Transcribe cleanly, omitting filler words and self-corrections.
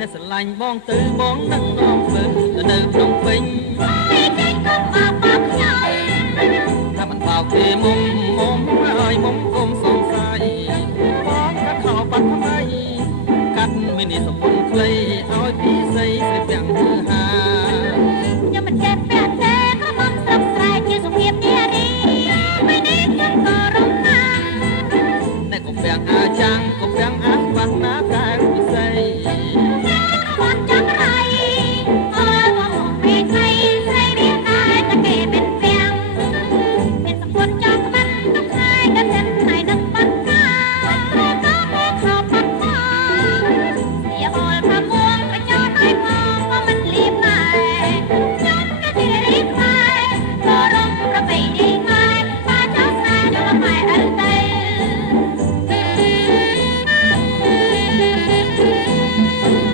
អ្នកស្រឡាញ់បងទៅបងនឹងនាំធ្វើទៅនៅក្នុងពេញពេលចេញកុំបោកខ្ញុំថាមិនបោកទេមុំហើយមុំគុំសង្ស័យបងកាត់ខោបាត់ថ្មីកាត់មីនីសុពន្ធខ្លីឲ្យពី